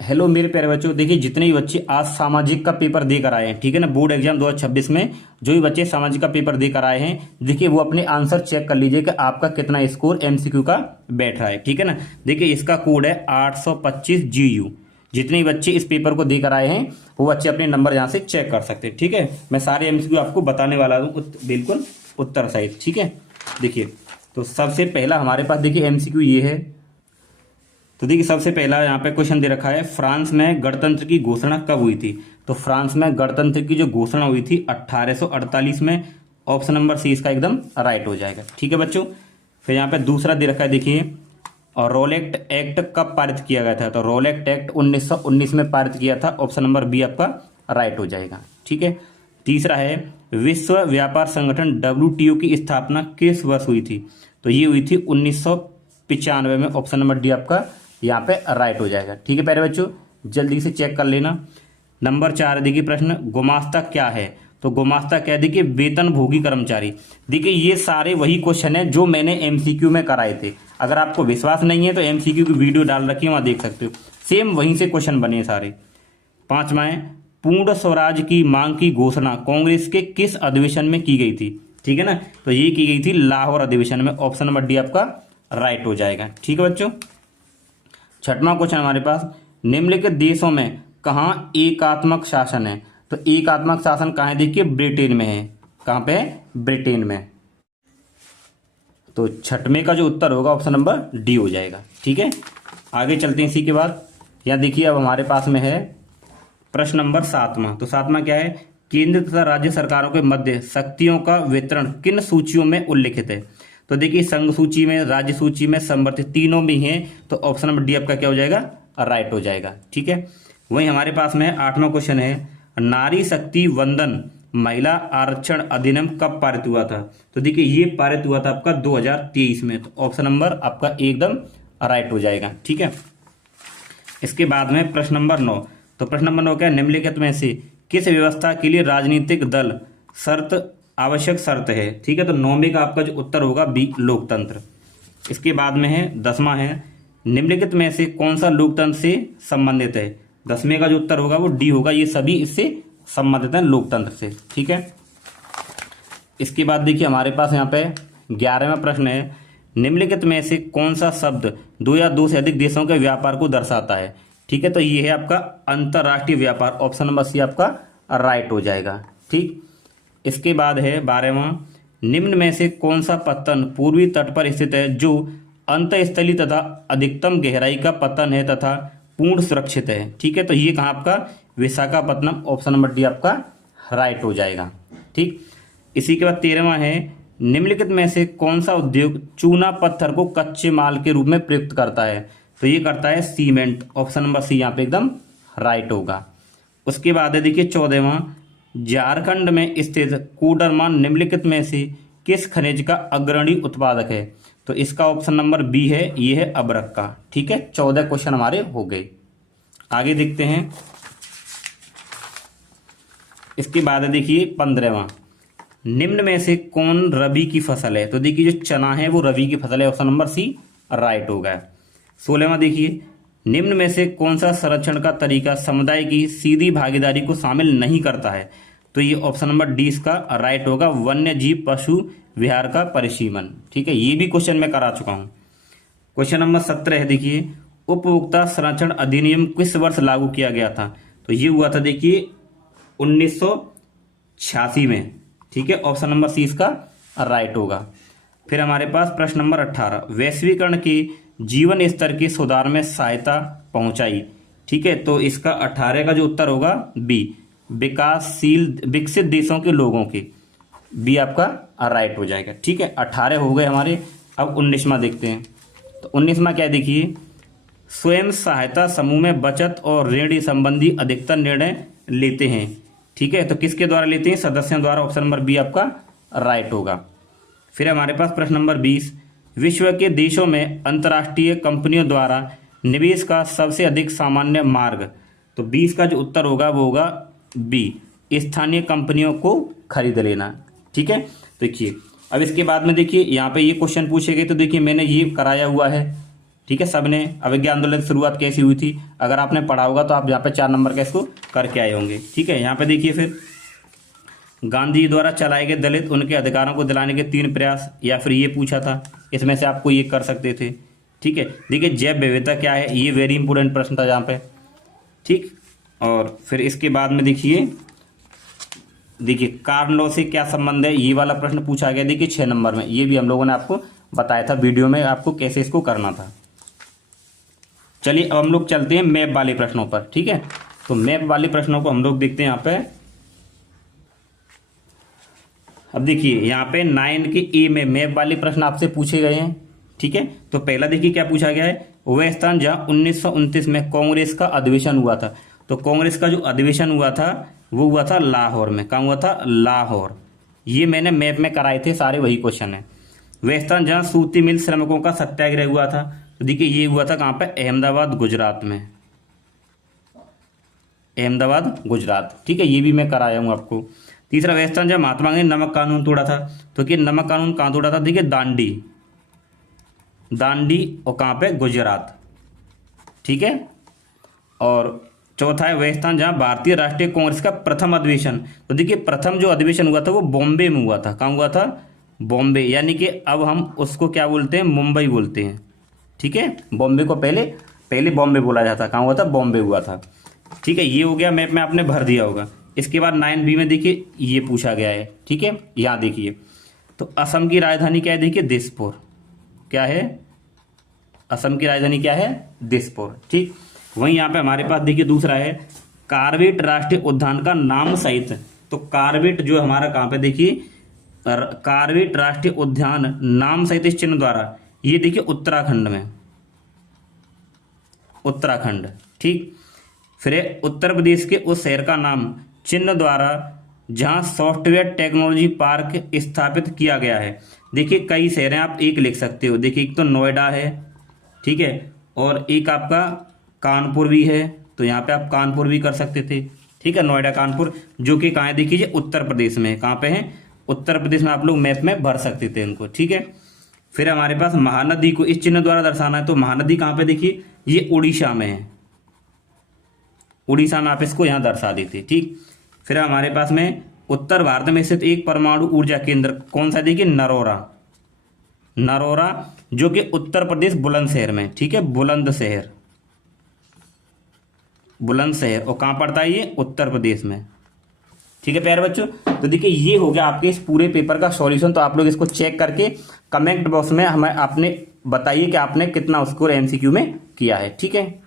Hello मेरे प्यारे बच्चों, देखिए जितने भी बच्चे आज सामाजिक का पेपर देकर आए हैं, ठीक है ना, बोर्ड एग्जाम 2026 में जो भी बच्चे सामाजिक का पेपर देकर आए हैं, देखिए वो अपने आंसर चेक कर लीजिए कि आपका कितना स्कोर एमसीक्यू का बैठ रहा है। ठीक है ना, देखिए इसका कोड है 825GU। जितने भी बच्चे इस पेपर को देकर आए हैं वो बच्चे अपने नंबर यहाँ से चेक कर सकते हैं। ठीक है, मैं सारे एमसीक्यू आपको बताने वाला हूँ बिल्कुल उत्तर सहित। ठीक है, देखिए तो सबसे पहला हमारे पास देखिए एमसीक्यू ये है। तो देखिए सबसे पहला यहाँ पे क्वेश्चन दे रखा है, फ्रांस में गणतंत्र की घोषणा कब हुई थी। तो फ्रांस में गणतंत्र की जो घोषणा हुई थी 1848 में। ऑप्शन नंबर सी इसका एकदम राइट हो जाएगा। ठीक है बच्चों, फिर यहाँ पे दूसरा दे रखा है देखिए, और रोलेक्ट एक्ट कब पारित किया गया था। तो रोलेक्ट एक्ट 1919 में पारित किया था। ऑप्शन नंबर बी आपका राइट हो जाएगा। ठीक है, तीसरा है, विश्व व्यापार संगठन WTO की स्थापना किस वर्ष हुई थी। तो ये हुई थी 1995 में। ऑप्शन नंबर डी आपका यहाँ पे राइट हो जाएगा। ठीक है प्यारे बच्चों, जल्दी से चेक कर लेना। नंबर 4 देखिए प्रश्न, गुमास्ता क्या है। तो गुमास्ता क्या है, देखिए वेतनभोगी कर्मचारी। देखिए ये सारे वही क्वेश्चन है जो मैंने एमसीक्यू में कराए थे। अगर आपको विश्वास नहीं है तो एमसीक्यू की वीडियो डाल रखी है, वहां देख सकते हो, सेम वहीं से क्वेश्चन बने सारे। पांचवा है, पूर्ण स्वराज की मांग की घोषणा कांग्रेस के किस अधिवेशन में की गई थी। ठीक है ना, तो ये की गई थी लाहौर अधिवेशन में। ऑप्शन नंबर डी आपका राइट हो जाएगा। ठीक है बच्चों, छठवां क्वेश्चन हमारे पास, निम्नलिखित देशों में कहाँ एकात्मक शासन है। तो एकात्मक शासन कहाँ है, देखिए ब्रिटेन में है। कहाँ पे है, ब्रिटेन में। तो छठवें का जो उत्तर होगा ऑप्शन नंबर डी हो जाएगा। ठीक है, आगे चलते हैं। इसी के बाद यहाँ देखिए अब हमारे पास में है प्रश्न नंबर 7वां। तो 7वां क्या है, केंद्र तथा राज्य सरकारों के मध्य शक्तियों का वितरण किन सूचियों में उल्लिखित है। तो देखिए संघ सूची में, राज्य सूची में, संवर्धित, तीनों में है। तो ऑप्शन नंबर डी आपका क्या हो जाएगा, राइट हो जाएगा। ठीक है, वहीं हमारे पास में 8वां क्वेश्चन है, नारी शक्ति वंदन महिला आरक्षण अधिनियम कब पारित हुआ था। तो देखिए ये पारित हुआ था आपका 2023 में। तो ऑप्शन नंबर आपका एकदम राइट हो जाएगा। ठीक है, इसके बाद में प्रश्न नंबर 9। तो प्रश्न नंबर 9 क्या है, निम्नलिखित में से किस व्यवस्था के लिए राजनीतिक दल शर्त आवश्यक शर्त है। ठीक है, तो 9वें का आपका जो उत्तर होगा बी लोकतंत्र। इसके बाद में है 10वां है, निम्नलिखित में से कौन सा लोकतंत्र से संबंधित है। 10वें का जो उत्तर होगा वो डी होगा, ये सभी इससे संबंधित है लोकतंत्र से। ठीक है, इसके बाद देखिए हमारे पास यहाँ पे 11वां प्रश्न है, निम्नलिखित में से कौन सा शब्द दो या दो से अधिक देशों के व्यापार को दर्शाता है। ठीक है, तो ये है आपका अंतरराष्ट्रीय व्यापार। ऑप्शन नंबर सी आपका राइट हो जाएगा। ठीक, इसके बाद है 12वां, निम्न में से कौन सा पत्तन पूर्वी तट पर स्थित है जो अंतःस्थली तथा अधिकतम गहराई का पत्तन है तथा पूर्ण सुरक्षित है। ठीक है, तो ये कहाँ आपका विशाखापत्तनम। ऑप्शन नंबर डी आपका राइट हो जाएगा। ठीक, इसी के बाद 13वां है, निम्नलिखित में से कौन सा उद्योग चूना पत्थर को कच्चे माल के रूप में प्रयुक्त करता है। तो ये करता है सीमेंट। ऑप्शन नंबर सी यहाँ पे एकदम राइट होगा। उसके बाद है देखिए 14वां, झारखंड में स्थित कोडरमा निम्नलिखित में से किस खनिज का अग्रणी उत्पादक है। तो इसका ऑप्शन नंबर बी है, ये है अबरक का। ठीक है, 14 क्वेश्चन हमारे हो गए। आगे देखते हैं। इसके बाद देखिए 15वां, निम्न में से कौन रबी की फसल है। तो देखिए जो चना है वो रबी की फसल है। ऑप्शन नंबर सी राइट होगा। 16वां देखिए, निम्न में से कौन सा संरक्षण का तरीका समुदाय की सीधी भागीदारी को शामिल नहीं करता है। तो ये ऑप्शन नंबर डी इसका राइट होगा, वन्य जीव पशु विहार का परिसीमन। ठीक है, ये भी क्वेश्चन मैं करा चुका हूं। क्वेश्चन नंबर 17 है देखिए, उपभोक्ता संरक्षण अधिनियम किस वर्ष लागू किया गया था। तो ये हुआ था देखिए 1986 में। ठीक है, ऑप्शन नंबर सी इसका राइट होगा। फिर हमारे पास प्रश्न नंबर 18, वैश्वीकरण के जीवन स्तर के सुधार में सहायता पहुंचाई। ठीक है, तो इसका 18 का जो उत्तर होगा बी, विकासशील विकसित देशों के लोगों के। बी आपका राइट हो जाएगा। ठीक है, 18 हो गए हमारे। अब 19वां देखते हैं। तो 19वां क्या देखिए, स्वयं सहायता समूह में बचत और ऋण संबंधी अधिकतर निर्णय लेते हैं। ठीक है, तो किसके द्वारा लेते हैं, सदस्यों द्वारा। ऑप्शन नंबर बी आपका राइट होगा। फिर हमारे पास प्रश्न नंबर 20, विश्व के देशों में अंतर्राष्ट्रीय कंपनियों द्वारा निवेश का सबसे अधिक सामान्य मार्ग। तो 20 का जो उत्तर होगा वो होगा बी, स्थानीय कंपनियों को खरीद लेना। ठीक है, देखिए अब इसके बाद में देखिए यहाँ पे ये क्वेश्चन पूछे गए। तो देखिए मैंने ये कराया हुआ है। ठीक है, सबने अवज्ञा आंदोलन की शुरुआत कैसी हुई थी, अगर आपने पढ़ा होगा तो आप यहाँ पे 4 नंबर का इसको करके आए होंगे। ठीक है, यहाँ पे देखिए फिर गांधी जी द्वारा चलाए गए दलित उनके अधिकारों को दिलाने के 3 प्रयास, या फिर ये पूछा था, इसमें से आपको ये कर सकते थे। ठीक है, देखिए जैव विविधता क्या है, ये वेरी इंपॉर्टेंट प्रश्न था यहाँ पे। ठीक, और फिर इसके बाद में देखिए कार्न लॉ से क्या संबंध है, ये वाला प्रश्न पूछा गया। देखिए 6 नंबर में, ये भी हम लोगों ने आपको बताया था वीडियो में आपको कैसे इसको करना था। चलिए अब हम लोग चलते हैं मैप वाले प्रश्नों पर। ठीक है, तो मैप वाले प्रश्नों को हम लोग देखते हैं यहाँ पे। अब देखिए यहाँ पे 9 के ए में मैप वाले प्रश्न आपसे पूछे गए हैं। ठीक है, तो पहला देखिए क्या पूछा गया है, वह स्थान जहाँ 1929 में कांग्रेस का अधिवेशन हुआ था। तो कांग्रेस का जो अधिवेशन हुआ था वो हुआ था लाहौर में। कहाँ हुआ था? लाहौर। ये मैंने मैप में कराए थे, सारे वही क्वेश्चन है। वह स्थान जहाँ सूती मिल श्रमिकों का सत्याग्रह हुआ था, तो देखिए ये हुआ था कहाँ पे? अहमदाबाद गुजरात में। अहमदाबाद गुजरात। ठीक है, ये भी मैं कराया हूँ आपको। तीसरा, वह स्थान जहाँ महात्मा गांधी ने नमक कानून तोड़ा था, तो कि नमक कानून कहाँ तोड़ा था? देखिए दांडी, दांडी और कहाँ पे? गुजरात। ठीक है, और चौथा है वह स्थान जहाँ भारतीय राष्ट्रीय कांग्रेस का प्रथम अधिवेशन, तो देखिए प्रथम जो अधिवेशन हुआ था वो बॉम्बे में हुआ था। कहाँ हुआ था? बॉम्बे, यानी कि अब हम उसको क्या बोलते हैं? मुंबई बोलते हैं। ठीक है, बॉम्बे को पहले बॉम्बे बोला जाता। कहाँ हुआ था? बॉम्बे हुआ था। ठीक है, ये हो गया, मैप में आपने भर दिया होगा। इसके बाद 9B में देखिए ये पूछा गया है। ठीक है, यहाँ देखिए, तो असम की राजधानी क्या है? देखिए दिसपुर। क्या है? असम की राजधानी क्या है? दिसपुर। ठीक, वहीं यहाँ पे हमारे पास देखिए दूसरा है कार्बेट राष्ट्रीय उद्यान का नाम सहित। तो कार्बेट जो हमारा कहाँ पे? देखिए कार्बेट राष्ट्रीय उद्यान नाम सहित इस चिन्ह द्वारा, ये देखिए उत्तराखंड में, उत्तराखंड। ठीक, फिर उत्तर प्रदेश के उस शहर का नाम चिन्ह द्वारा जहां सॉफ्टवेयर टेक्नोलॉजी पार्क स्थापित किया गया है। देखिए कई शहर हैं, आप एक लिख सकते हो। देखिए एक तो नोएडा है, ठीक है, और एक आपका कानपुर भी है, तो यहाँ पे आप कानपुर भी कर सकते थे। ठीक है, नोएडा कानपुर, जो कि कहाँ है? देखिए उत्तर प्रदेश में। कहाँ पे है? उत्तर प्रदेश में। आप लोग मैप में भर सकते थे इनको। ठीक है, फिर हमारे पास महानदी को इस चिन्ह द्वारा दर्शाना है, तो महानदी कहाँ पे? देखिए ये उड़ीसा में है, उड़ीसा में आप इसको यहाँ दर्शा देते। ठीक, फिर हमारे पास में उत्तर भारत में स्थित एक परमाणु ऊर्जा केंद्र कौन सा? देखिए नरोरा, नरोरा, जो कि उत्तर प्रदेश बुलंदशहर में। ठीक है, बुलंदशहर, बुलंदशहर, और कहाँ पड़ता है ये? उत्तर प्रदेश में। ठीक है प्यारे बच्चों, तो देखिए ये हो गया आपके इस पूरे पेपर का सॉल्यूशन। तो आप लोग इसको चेक करके कमेंट बॉक्स में हमें आपने बताइए कि आपने कितना स्कोर एमसीक्यू में किया है। ठीक है।